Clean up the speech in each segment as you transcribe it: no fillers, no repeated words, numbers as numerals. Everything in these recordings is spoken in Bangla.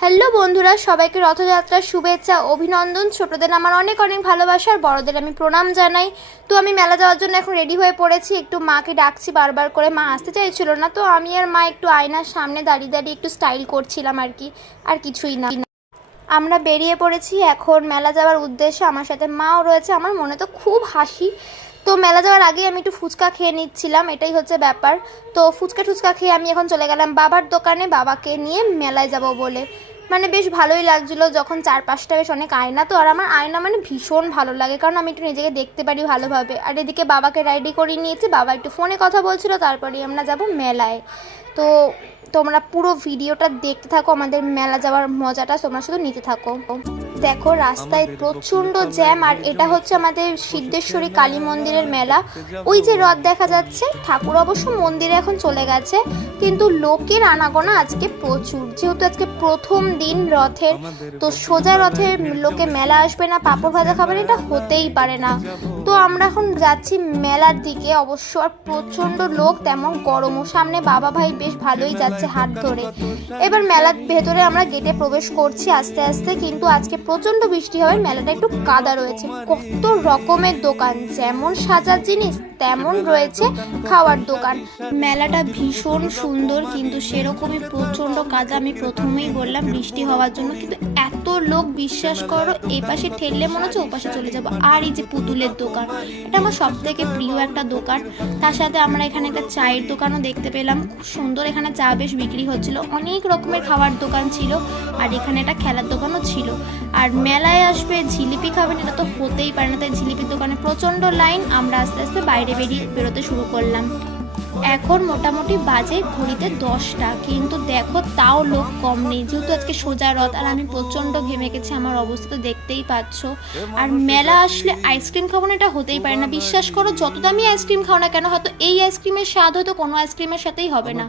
হ্যালো বন্ধুরা, সবাইকে রথযাত্রার শুভেচ্ছা অভিনন্দন। ছোটদের আমার অনেক অনেক ভালোবাসা আর বড়দের আমি প্রণাম জানাই। তো আমি মেলা যাওয়ার জন্য এখন রেডি হয়ে পড়েছি। একটু মাকে ডাকছি বারবার করে, মা আসতে চাইছিল না। তো আমি আর মা একটু আয়নার সামনে দাঁড়িয়ে দাঁড়িয়ে একটু স্টাইল করছিলাম আর কি, আর কিছুই না। আমরা বেরিয়ে পড়েছি এখন মেলা যাওয়ার উদ্দেশ্যে। আমার সাথে মাও রয়েছে। আমার মনে তো খুব হাসি। তো মেলা যাওয়ার আগেই আমি একটু ফুচকা খেয়ে নিচ্ছিলাম, এটাই হচ্ছে ব্যাপার। তো ফুচকা খেয়ে আমি এখন চলে গেলাম বাবার দোকানে, বাবাকে নিয়ে মেলায় যাব বলে। মানে বেশ ভালোই লাগছিলো যখন চারপাশটা বেশ অনেক আয়না। তো আর আমার আয়না মানে ভীষণ ভালো লাগে, কারণ আমি একটু নিজেকে দেখতে পারি ভালোভাবে। আর এদিকে বাবাকে রেডি করিয়ে নিয়েছি, বাবা একটু ফোনে কথা বলছিল, তারপরেই আমরা যাব মেলায়। তো তোমরা পুরো ভিডিওটা দেখতে থাকো, আমাদের মেলা যাওয়ার মজাটা তোমরা শুধু নিতে থাকো। দেখো রাস্তায় প্রচণ্ড জ্যাম। আর এটা হচ্ছে আমাদের সিদ্ধেশ্বরী কালী মন্দিরের মেলা। ওই যে রথ দেখা যাচ্ছে, ঠাকুর অবশ্য মন্দিরে এখন চলে গেছে, কিন্তু লোকের আনাগোনা আজকে প্রচুর। যেহেতু আজকে প্রথম দিন রথের, তো সোজা রথের লোকে মেলা আসবে না, পাঁপড় ভাজা খাবে না, এটা হতেই পারে না। তো আমরা এখন যাচ্ছি মেলার দিকে। অবশ্য আর প্রচণ্ড লোক, তেমন গরমও। সামনে বাবা ভাই বেশ ভালোই যাচ্ছে হাত ধরে। এবার মেলার ভেতরে আমরা গেটে প্রবেশ করছি আস্তে আস্তে, কিন্তু আজকে প্রচণ্ড বৃষ্টি হবে, মেলাটা একটু কাদা রয়েছে। কত রকমের দোকান, যেমন সাজার জিনিস তেমন রয়েছে খাওয়ার দোকান। মেলাটা ভীষণ সুন্দর, কিন্তু সেরকমই প্রচণ্ড কাদা। আমি প্রথমেই বললাম বৃষ্টি হওয়ার জন্য, কিন্তু এত লোক, বিশ্বাস করো এপাশে ঠেললে মনে হচ্ছে ওপাশে চলে যাবো। আর এই যে পুতুলের দোকান, এটা আমার সব থেকে প্রিয় একটা দোকান। তার সাথে আমরা এখানে একটা চায়ের দোকানও দেখতে পেলাম, খুব সুন্দর। এখানে চা বেশ বিক্রি হচ্ছিল, অনেক রকমের খাবার দোকান ছিল, আর এখানে একটা খেলার দোকানও ছিল। আর মেলায় আসবে জিলিপি খাবেন, এটা তো হতেই পারে না, তাই জিলিপির দোকানে প্রচণ্ড লাইন। আমরা আস্তে আস্তে বাইরে বেরোতে শুরু করলাম। এখন মোটামুটি বাজে ঘড়িতে 10টা, কিন্তু দেখো তাও লোক কম নেই, যেহেতু আজকে সোজা রথ। আর আমি প্রচণ্ড ঘেমে গেছি, আমার অবস্থা তো দেখতেই পাচ্ছ। আর মেলা আসলে আইসক্রিম খাবো না, এটা হতেই পারে না। বিশ্বাস করো যত দামি আইসক্রিম খাও না কেন, হয়তো এই আইসক্রিমের স্বাদ হয়তো কোনো আইসক্রিমের সাথেই হবে না।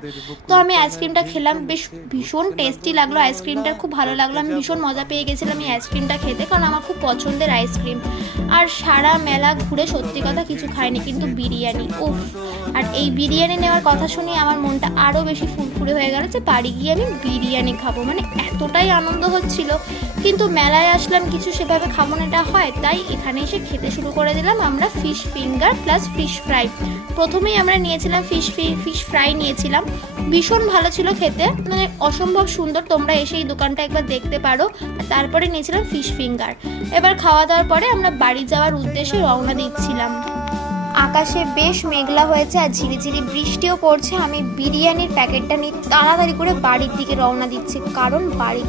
তো আমি আইসক্রিমটা খেলাম, বেশ ভীষণ টেস্টি লাগলো। আইসক্রিমটা খুব ভালো লাগলো, আমি ভীষণ মজা পেয়ে গেছিলাম এই আইসক্রিমটা খেতে, কারণ আমার খুব পছন্দের আইসক্রিম। আর সারা মেলা ঘুরে সত্যি কথা কিছু খাইনি, কিন্তু বিরিয়ানি, উফ! আর এই বিরিয়ানি নেওয়ার কথা শুনে আমার মনটা আরও বেশি ফুরফুরে হয়ে গেল, যে বাড়ি গিয়ে আমি বিরিয়ানি খাবো। মানে এতটাই আনন্দ হচ্ছিল। কিন্তু মেলায় আসলাম, কিছু সেভাবে খাবো না এটা হয়, তাই এখানে এসে খেতে শুরু করে দিলাম আমরা fish finger plus fish fry. প্রথমেই আমরা নিয়েছিলাম ফিশ ফ্রাই নিয়েছিলাম, ভীষণ ভালো ছিল খেতে, মানে অসম্ভব সুন্দর। তোমরা এসে এই দোকানটা একবার দেখতে পারো। তারপরে নিয়েছিলাম ফিশ ফিঙ্গার। এবার খাওয়া দাওয়ার পরে আমরা বাড়ি যাওয়ার উদ্দেশ্যে রওনা দিচ্ছিলাম। আকাশে বেশ মেঘলা হয়েছে আর ঝিরিঝিরি বৃষ্টিও পড়ছে। আমি বিরিয়ানির প্যাকেটটা নিয়ে তাড়াতাড়ি করে বাড়ির দিকে রওনা দিচ্ছি, কারণ বাড়ি